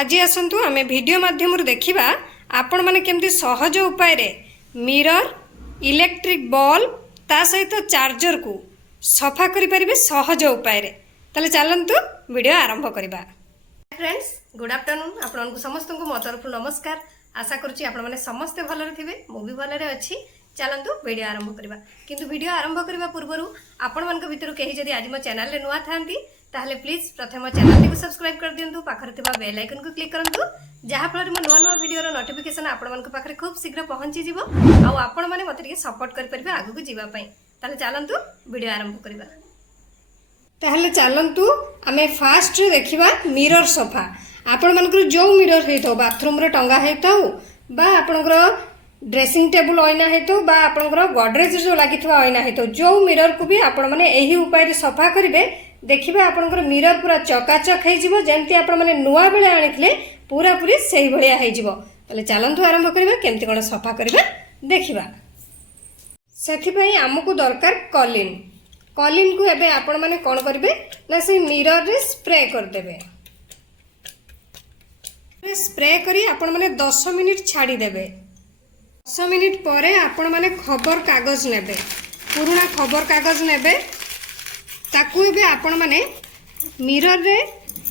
आज आसतु आम वीडियो माध्यम देखा आपण मैंने केमती सहज उपाय रे मिरर इलेक्ट्रिक बल्ब ता सहित चार्जर को सफा करें सहज उपाय रे। ताले चलतु वीडियो आरंभ करवा। फ्रेंड्स गुड आफ्टरनून आपन समस्त को मो तरफ नमस्कार। आशा करुँची आपण मैंने समस्ते भलरे थे मुझे भलरे अच्छी। चलतु वीडियो आरंभ करवा। किंतु वीडियो आरंभ करने पूर्व आपण मान भर कहीं जदि आज मो चैनल नुआ था ताहले प्लीज प्रथम चैनल को सब्सक्राइब कर दिंतु। पाखर थिबा बेल आइकन को क्लिक करंतु जहाँ फल मो नुआ नुआ वीडियो नोटिफिकेशन आपण मान पाखरे खूब शीघ्र पहुंची जिवो आ आपण माने मते टिके सपोर्ट कर परबे आगु को जीवा पई। ताहले चलंतु वीडियो आरंभ करबा। ताहले चलंतु आमे फास्ट देखिबा मिरर सोफा। आपण मानकर जो मिरर हेतो बाथरूम रे टंगा हेतो बा आपनकर ड्रेसिंग टेबल आईना हेतो बा आपनकर गॉडरेज जो लागिथवा आईना हेतो जो मिरर को भी आपण माने एही उपाय रे सफा करिवे। देखिबा आपनकर मिरर पूरा चकाचक हे जिवो जेंति आपण माने नुआ बेले आनिथिले पूरा पूरी सेही भलिया हे जिवो। तले चलंतु आरंभ करिबा केमति कोन सफा करिबा देखिबा। सेथि पई हमकु दरकार कॉलिन। कॉलिन को एबे आपण माने कोन करिवे ना से मिरर रे स्प्रे कर देबे। स्प्रे करी आपण माने 10 मिनिट छाडी देबे। 10 मिनिट परे आपण माने खबर कागज नेबे, पुराना खबर कागज नेबे ताकू भी आपण माने मिरर रे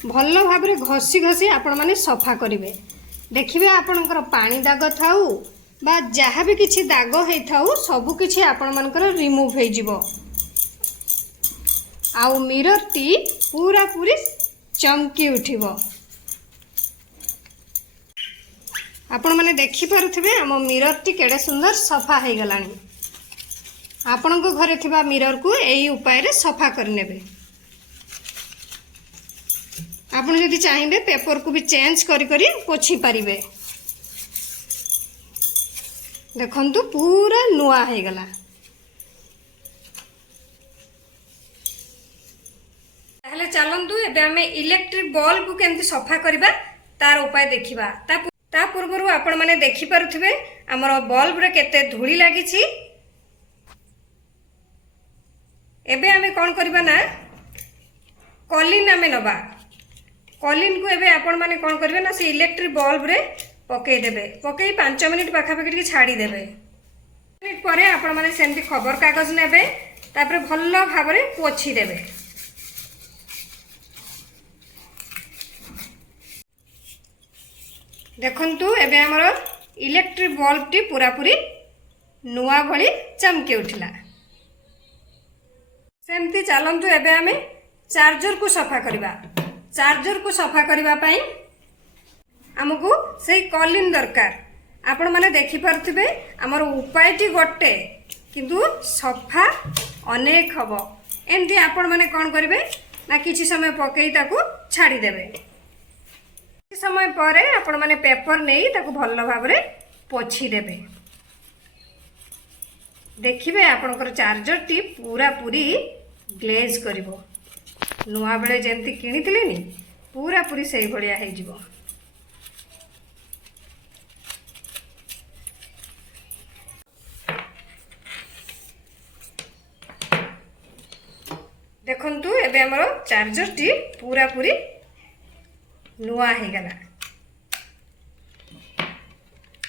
भल भाव रे घसी घसी आपण माने सफा करिवे। देखिबे आपणकर पानी दाग थाउ बा जहाँ भी किछि दाग हे थाउ सब किछि आपण मानकर रिमूव हे जिवो। आउ मिरर टी पूरा पूरी चमकी उठिबो। आपण माने देखि पारुथिबे हम मिरर टी केडे सुंदर सफा हे गलानी। आपण को घरे थिबा मिरर को एही उपाय रे सफा कर नेबे। आपण यदि चाहिबे पेपर को भी चेंज करी करी पोछि पारिबे। देखंतु पूरा नुआ हे गला। ताहले चलंतु एबे हमें इलेक्ट्रिक बल्ब को केमति सफा करबा तार उपाय देखिबा। ता पूर्वरु आपण माने देखि पारुथिबे हमर बल्ब रे केते धूली लागिछि। एबे हमें कौन करबा ना कॉलिन आमे नबा। कॉलिन को एबे आपण माने कौन करबे ना से इलेक्ट्रिक बल्ब रे पकई देबे। पकई 5 मिनिट पाखा पाखी छाड़ी देबे। मिनिट परे आपण माने सेंती खबर कागज नेबे तापरे भल्लो भाबरे पोछि देबे। देखंतु एबे हमर इलेक्ट्रिक बल्ब टी पूरा पूरी नुआ भली चमके उठिला। सेमती चलंतु एबे हमें चार्जर को सफा करबा। चार्जर को सफा करबा पई हमकु सेही कॉलिन दरकार। आपण माने देखि परथिबे हमर उपायटी गोटे किंतु सफा अनेक हबो। एमती आपण माने कोन करिवे ना किछि समय पकई ताकू छाडी देबे। किछि समय परे आपण माने पेपर नेई ताकू भल्लो भाबरे पोछि देबे। देखिबे आपनकर चार्जर टी पूरा पूरी ग्लेज करिवो। नुआ बेले जेमती किनिथिले नी पूरा पूरी सही भलिया हे जिवो। देखंतु एबे हमरो चार्जर टी पूरा पूरी नुआ हे गला।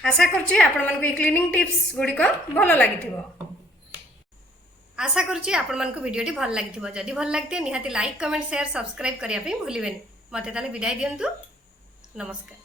आशा करछि आपण मानको ई क्लीनिंग टिप्स गुडी को भलो लागिथिबो। आशा करुँची आपण मन को वीडियो टी भल लगी। जदि भल लगते निहाती लाइक कमेंट शेयर सब्सक्राइब करिया पे भूलिबेनी। मते ताले विदाय दियंतु। नमस्कार।